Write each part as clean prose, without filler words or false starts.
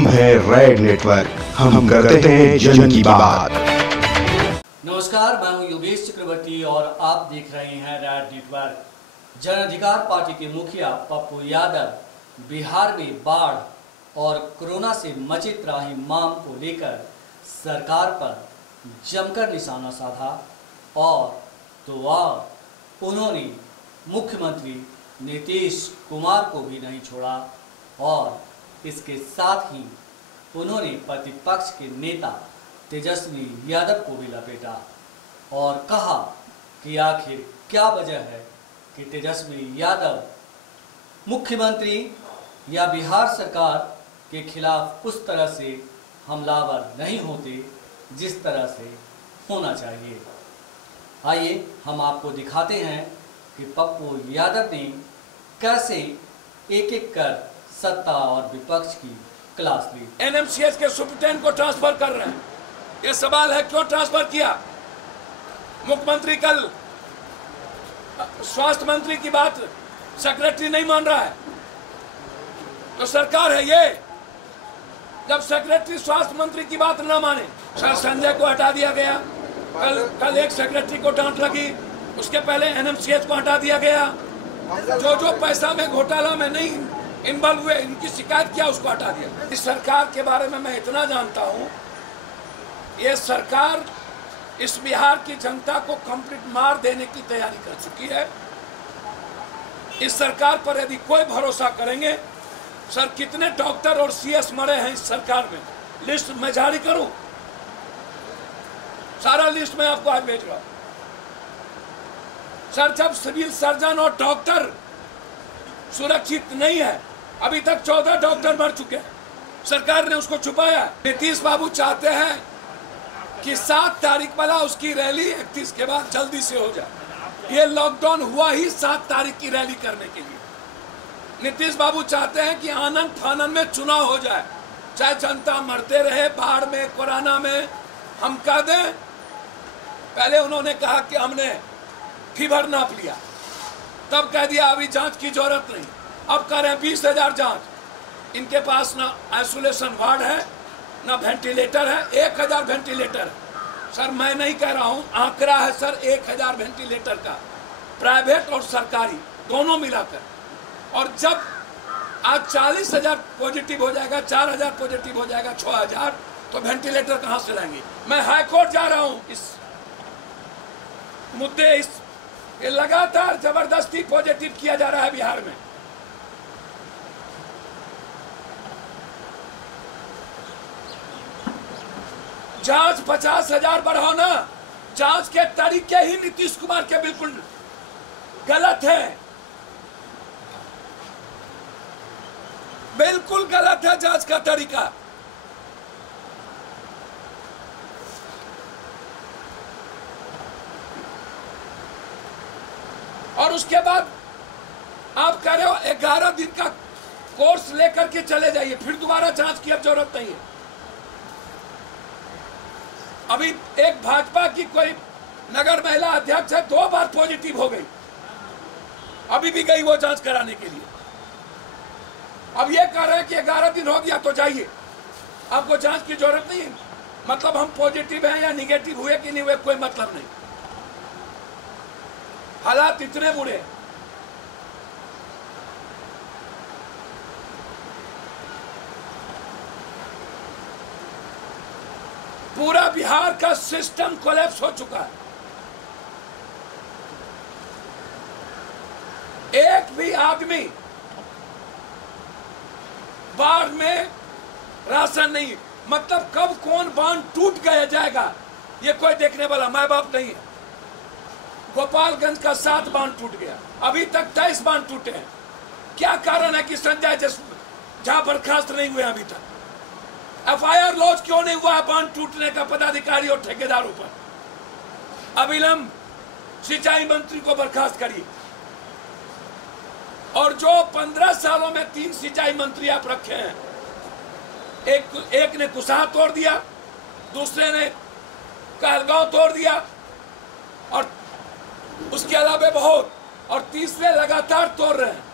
हम हैं red network, हम करते हैं जन की बात। नमस्कार, मैं हूं योगेश चक्रवर्ती और आप देख रहे हैं रेड नेटवर्क। जन अधिकार पार्टी के मुखिया पप्पू यादव बिहार में बाढ़ और कोरोना से मचे त्राहिमाम को लेकर सरकार पर जमकर निशाना साधा और तो और उन्होंने मुख्यमंत्री नीतीश कुमार को भी नहीं छोड़ा और इसके साथ ही उन्होंने प्रतिपक्ष के नेता तेजस्वी यादव को भी लपेटा और कहा कि आखिर क्या वजह है कि तेजस्वी यादव मुख्यमंत्री या बिहार सरकार के खिलाफ उस तरह से हमलावर नहीं होते जिस तरह से होना चाहिए। आइए हम आपको दिखाते हैं कि पप्पू यादव ने कैसे एक एक कर सत्ता और विपक्ष की क्लास ली। एनएमसीएच के सुप्रीटेंडेंट को ट्रांसफर कर रहे हैं। ये सवाल है क्यों ट्रांसफर किया। मुख्यमंत्री कल स्वास्थ्य मंत्री की बात सेक्रेटरी नहीं मान रहा है तो सरकार है ये। जब सेक्रेटरी स्वास्थ्य मंत्री की बात न माने, सर संजय को हटा दिया गया। कल एक सेक्रेटरी को डांट लगी, उसके पहले एनएमसीएच को हटा दिया गया। जो पैसा में घोटाला में नहीं इन्वॉल्व हुए, इनकी शिकायत किया, उसको हटा दिया। इस सरकार के बारे में मैं इतना जानता हूं, ये सरकार इस बिहार की जनता को कंप्लीट मार देने की तैयारी कर चुकी है। इस सरकार पर यदि कोई भरोसा करेंगे, सर कितने डॉक्टर और सीएस मरे हैं इस सरकार में, लिस्ट मैं जारी करूं, सारा लिस्ट मैं आपको आज भेज रहा हूं। सर जब सिविल सर्जन और डॉक्टर सुरक्षित नहीं है, अभी तक 14 डॉक्टर मर चुके हैं, सरकार ने उसको छुपाया। नीतीश बाबू चाहते हैं कि 7 तारीख वाला उसकी रैली 31 के बाद जल्दी से हो जाए। ये लॉकडाउन हुआ ही 7 तारीख की रैली करने के लिए। नीतीश बाबू चाहते हैं कि आनंद फानन में चुनाव हो जाए, चाहे जनता मरते रहे, बाढ़ में, कोरोना में, हम कह दें। पहले उन्होंने कहा कि हमने फीवर नाप लिया, तब कह दिया अभी जांच की जरूरत नहीं। अब कह रहे हैं 20,000 जांच। इनके पास ना आइसोलेशन वार्ड है, ना वेंटिलेटर है। 1,000 वेंटिलेटर है। सर मैं नहीं कह रहा हूं, आंकड़ा है सर 1,000 वेंटिलेटर का, प्राइवेट और सरकारी दोनों मिलाकर। और जब आज 40,000 पॉजिटिव हो जाएगा, 4,000 पॉजिटिव हो जाएगा, 6,000, तो वेंटिलेटर कहां से लाएंगे। मैं हाईकोर्ट जा रहा हूं इस मुद्दे, ये लगातार जबरदस्ती पॉजिटिव किया जा रहा है बिहार में। जांच 50,000 बढ़ाओ ना। जांच के तरीके ही नीतीश कुमार के बिल्कुल गलत है, बिल्कुल गलत है जांच का तरीका। और उसके बाद आप कह रहे हो 11 दिन का कोर्स लेकर के चले जाइए, फिर दोबारा जांच की अब जरूरत नहीं है। अभी एक भाजपा की कोई नगर महिला अध्यक्ष है, 2 बार पॉजिटिव हो गई, अभी भी गई वो जांच कराने के लिए। अब ये कह रहे हैं कि 11 दिन हो गया तो जाइए, आपको जांच की जरूरत नहीं है। मतलब हम पॉजिटिव हैं या निगेटिव हुए कि नहीं हुए कोई मतलब नहीं। हालात इतने बुरे। पूरा बिहार का सिस्टम कोलैप्स हो चुका है। एक भी आदमी बाढ़ में राशन नहीं, मतलब कब कौन बांध टूट गया जाएगा ये कोई देखने वाला माँ बाप नहीं है। गोपालगंज का 7 बांध टूट गया, अभी तक 23 बांध टूटे हैं। क्या कारण है कि संजय झा बर्खास्त नहीं हुए अभी तक? एफआईआर लॉन्च क्यों नहीं हुआ बांध टूटने का पदाधिकारी और ठेकेदारों पर? अविलंब सिंचाई मंत्री को बर्खास्त करिए। और जो 15 सालों में 3 सिंचाई मंत्री आप रखे हैं, एक ने कुसाहा तोड़ दिया, दूसरे ने कहलगांव तोड़ दिया, और उसके अलावा बहुत, और तीसरे लगातार तोड़ रहे हैं।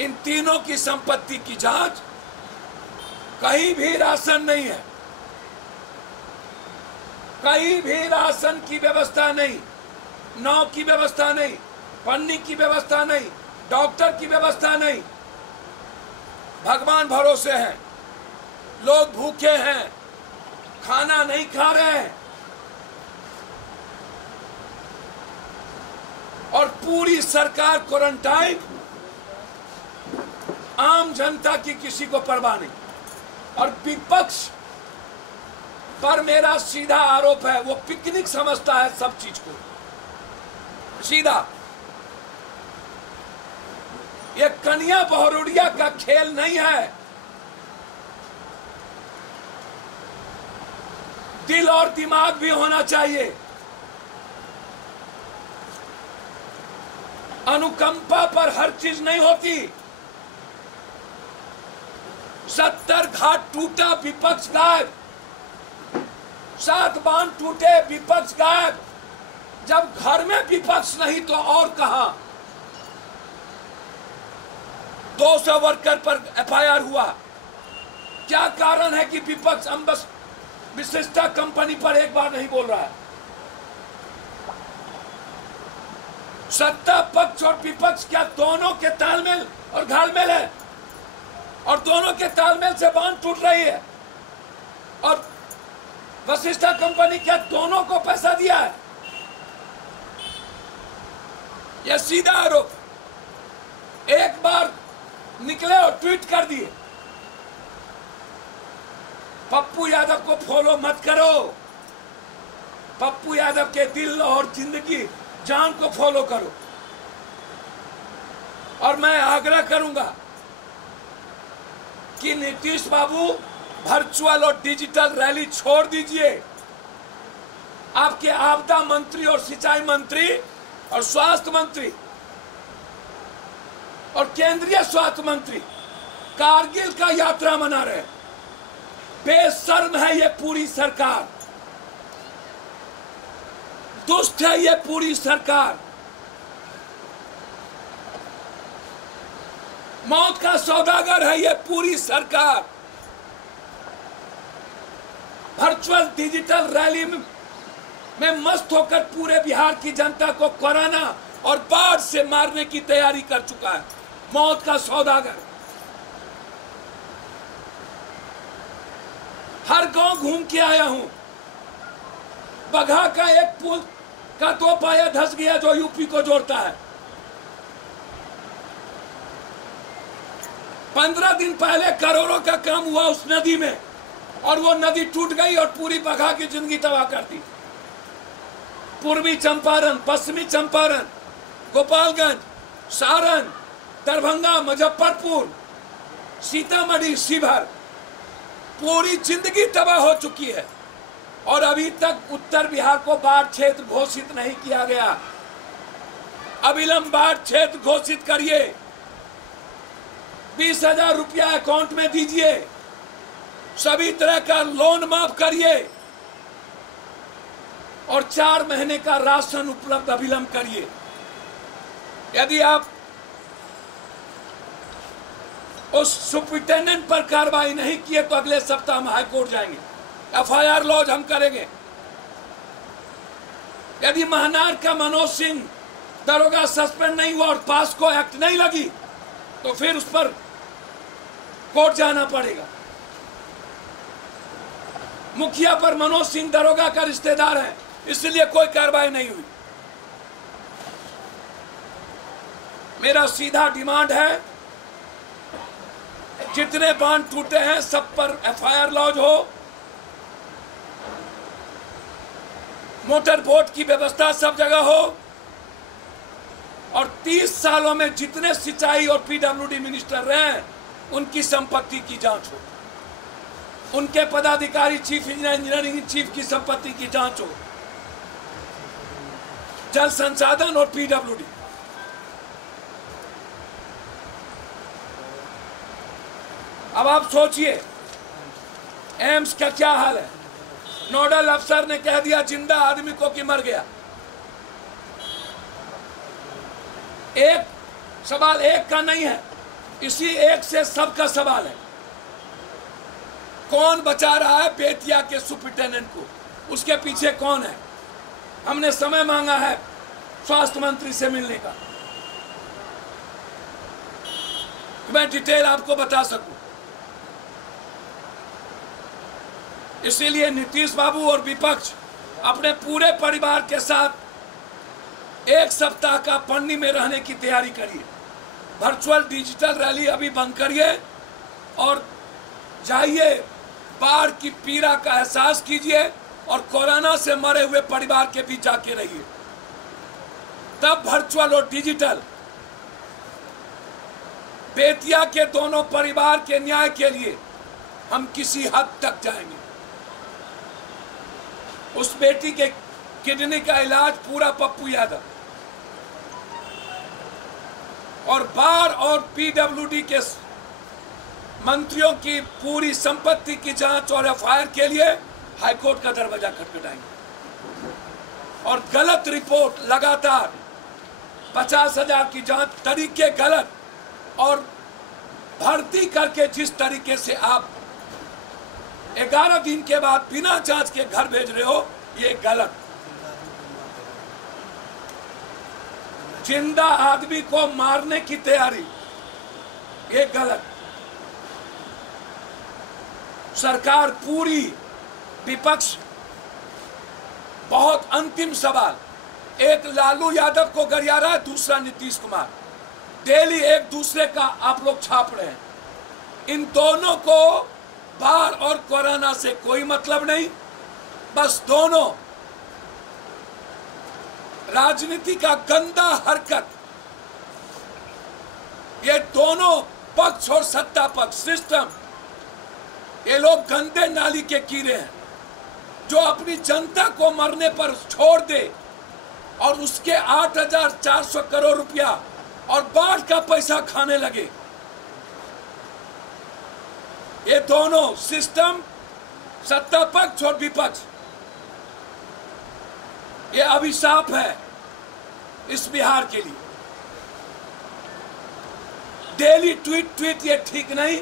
इन तीनों की संपत्ति की जांच कहीं भी राशन नहीं है, कहीं भी राशन की व्यवस्था नहीं, नाव की व्यवस्था नहीं, पन्नी की व्यवस्था नहीं, डॉक्टर की व्यवस्था नहीं। भगवान भरोसे हैं, लोग भूखे हैं, खाना नहीं खा रहे हैं और पूरी सरकार क्वारंटाइन, आम जनता की किसी को परवाह नहीं। और विपक्ष पर मेरा सीधा आरोप है, वो पिकनिक समझता है सब चीज को, सीधा। ये कन्या बहुरुड़िया का खेल नहीं है। दिल और दिमाग भी होना चाहिए। अनुकंपा पर हर चीज नहीं होती। 70 घाट टूटा, विपक्ष गायब। 7 बांध टूटे, विपक्ष गायब। जब घर में विपक्ष नहीं तो और कहां? 200 वर्कर पर एफआईआर हुआ। क्या कारण है कि विपक्ष विशिष्टा कंपनी पर एक बार नहीं बोल रहा है? सत्ता पक्ष और विपक्ष क्या दोनों के तालमेल और घालमेल है? और दोनों के तालमेल से बांध टूट रही है। और वशिष्ठा कंपनी क्या दोनों को पैसा दिया है? यह सीधा आरोप। एक बार निकले और ट्वीट कर दिए, पप्पू यादव को फॉलो मत करो, पप्पू यादव के दिल और जिंदगी जान को फॉलो करो। और मैं आग्रह करूंगा कि नीतीश बाबू वर्चुअल और डिजिटल रैली छोड़ दीजिए। आपके आपदा मंत्री और सिंचाई मंत्री और स्वास्थ्य मंत्री और केंद्रीय स्वास्थ्य मंत्री कारगिल का यात्रा मना रहे हैं। बेशर्म है ये पूरी सरकार, दुष्ट है ये पूरी सरकार। मौत का सौदागर है ये पूरी सरकार। वर्चुअल डिजिटल रैली में मस्त होकर पूरे बिहार की जनता को कोरोना और बाढ़ से मारने की तैयारी कर चुका है मौत का सौदागर। हर गांव घूम के आया हूं। बगहा का एक पुल का 2 पाया धंस गया जो यूपी को जोड़ता है। 15 दिन पहले करोड़ों का काम हुआ उस नदी में और वो नदी टूट गई और पूरी बगहा की जिंदगी तबाह कर दी। पूर्वी चंपारण, पश्चिमी चंपारण, गोपालगंज, सारण, दरभंगा, मुजफ्फरपुर, सीतामढ़ी, शिवहर, पूरी जिंदगी तबाह हो चुकी है और अभी तक उत्तर बिहार को बाढ़ क्षेत्र घोषित नहीं किया गया। अविलंब बाढ़ क्षेत्र घोषित करिए। 20,000 रुपया अकाउंट में दीजिए। सभी तरह का लोन माफ करिए और 4 महीने का राशन उपलब्ध अविलंब करिए। यदि आप उस सुपरिटेंडेंट पर कार्रवाई नहीं किए तो अगले सप्ताह हम हाईकोर्ट जाएंगे, एफआईआर लॉन्च हम करेंगे। यदि महनार का मनोज सिंह दरोगा सस्पेंड नहीं हुआ और पास्को एक्ट नहीं लगी तो फिर उस पर कोर्ट जाना पड़ेगा। मुखिया पर मनोज सिंह दरोगा का रिश्तेदार है, इसलिए कोई कार्रवाई नहीं हुई। मेरा सीधा डिमांड है, जितने बांध टूटे हैं सब पर एफआईआर लॉन्च हो। मोटर बोट की व्यवस्था सब जगह हो और 30 सालों में जितने सिंचाई और पीडब्ल्यूडी मिनिस्टर रहे हैं उनकी संपत्ति की जांच हो। उनके पदाधिकारी, चीफ इंजीनियरिंग चीफ की संपत्ति की जांच हो। जल संसाधन और पीडब्ल्यूडी। अब आप सोचिए एम्स का क्या हाल है। नोडल अफसर ने कह दिया जिंदा आदमी को कि मर गया। एक सवाल एक का नहीं है, इसी एक से सबका सवाल है। कौन बचा रहा है बेतिया के सुपरिटेंडेंट को? उसके पीछे कौन है? हमने समय मांगा है स्वास्थ्य मंत्री से मिलने का, मैं डिटेल आपको बता सकूं। इसीलिए नीतीश बाबू और विपक्ष अपने पूरे परिवार के साथ 1 सप्ताह का पन्नी में रहने की तैयारी करिए। वर्चुअल डिजिटल रैली अभी बंद करिए और जाइए, बाढ़ की पीड़ा का एहसास कीजिए और कोरोना से मरे हुए परिवार के बीच जाके रहिए। तब वर्चुअल और डिजिटल बेतिया के दोनों परिवार के न्याय के लिए हम किसी हद तक जाएंगे। उस बेटी के किडनी का इलाज पूरा पप्पू यादव और बाढ़ और पीडब्ल्यूडी के मंत्रियों की पूरी संपत्ति की जांच और एफआईआर के लिए हाईकोर्ट का दरवाजा खटखटाएंगे। और गलत रिपोर्ट लगातार 50,000 की जांच तरीके गलत और भर्ती करके जिस तरीके से आप 11 दिन के बाद बिना जांच के घर भेज रहे हो, ये गलत। जिंदा आदमी को मारने की तैयारी, ये गलत। सरकार पूरी, विपक्ष बहुत अंतिम सवाल, एक लालू यादव को गरिया रहा है, दूसरा नीतीश कुमार, डेली एक दूसरे का आप लोग छाप रहे हैं। इन दोनों को बाढ़ और कोरोना से कोई मतलब नहीं, बस दोनों राजनीति का गंदा हरकत, ये दोनों पक्ष और सत्ता पक्ष सिस्टम, ये लोग गंदे नाली के कीड़े हैं जो अपनी जनता को मरने पर छोड़ दे और उसके 8,400 करोड़ रुपया और बाढ़ का पैसा खाने लगे। ये दोनों सिस्टम, सत्ता पक्ष और विपक्ष, ये अभिशाप है इस बिहार के लिए। डेली ट्वीट ये ठीक नहीं,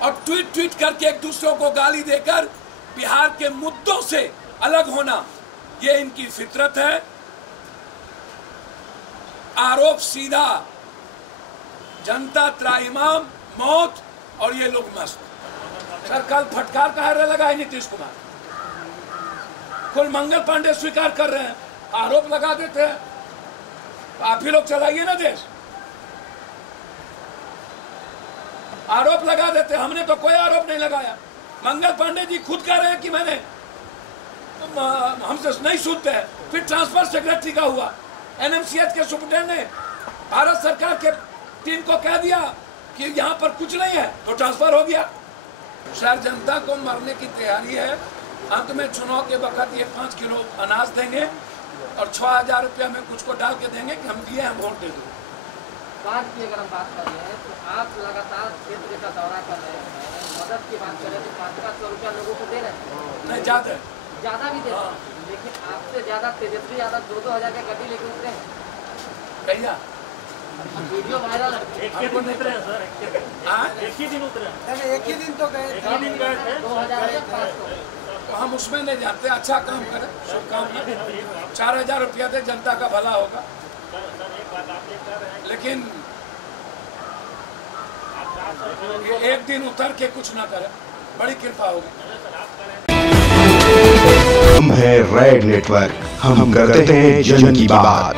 और ट्वीट करके एक दूसरों को गाली देकर बिहार के मुद्दों से अलग होना, ये इनकी फितरत है। आरोप सीधा, जनता त्राहिमाम, मौत, और ये लोग मस्त। सर कल फटकार का हर्रा लगा है नीतीश कुमार, कुल मंगल पांडे स्वीकार कर रहे हैं, आरोप लगा देते हैं। आप ही लोग चलाइए ना देश, आरोप लगा देते। हमने तो कोई आरोप नहीं लगाया। मंगल पांडे जी खुद कह रहे हैं कि मैंने, हमसे नहीं सुनते हैं। फिर ट्रांसफर सेक्रेटरी का हुआ, एनएमसीएच के सुपरिटेंडेंट ने भारत सरकार के टीम को कह दिया कि यहाँ पर कुछ नहीं है, तो ट्रांसफर हो गया। सर जनता को मरने की तैयारी है। अंत में चुनाव के वक्त ये 5 किलो अनाज देंगे और 6,000 रुपया में कुछ को डाल के देंगे कि हम दिए हैं, वोट दे दो। बाढ़ की अगर हम बात कर रहे हैं तो आप लगातार क्षेत्र का दौरा कर रहे हैं, मदद की बात करें तो 5,000 रुपया लोगों को दे रहे हैं, नहीं ज़्यादा भी दे रहे हैं, लेकिन आपसे ज़्यादा तेजस्वी यादव 2-2 हज़ार का गड्डी लेके उतरे हैं। कहिया वीडियो वायरल है। एक ही दिन उतरे हैं सर, एक ही दिन उतरे हैं, एक ही दिन तो गए, 2,000 या 500। तो हम उसमें नहीं जाते। अच्छा काम करें, शुभकामना। 4,000 रुपया दे, जनता का भला होगा। लेकिन एक दिन उतर के कुछ ना करे, बड़ी कृपा होगी। हम है रेड नेटवर्क, हम करते हैं जन की बात।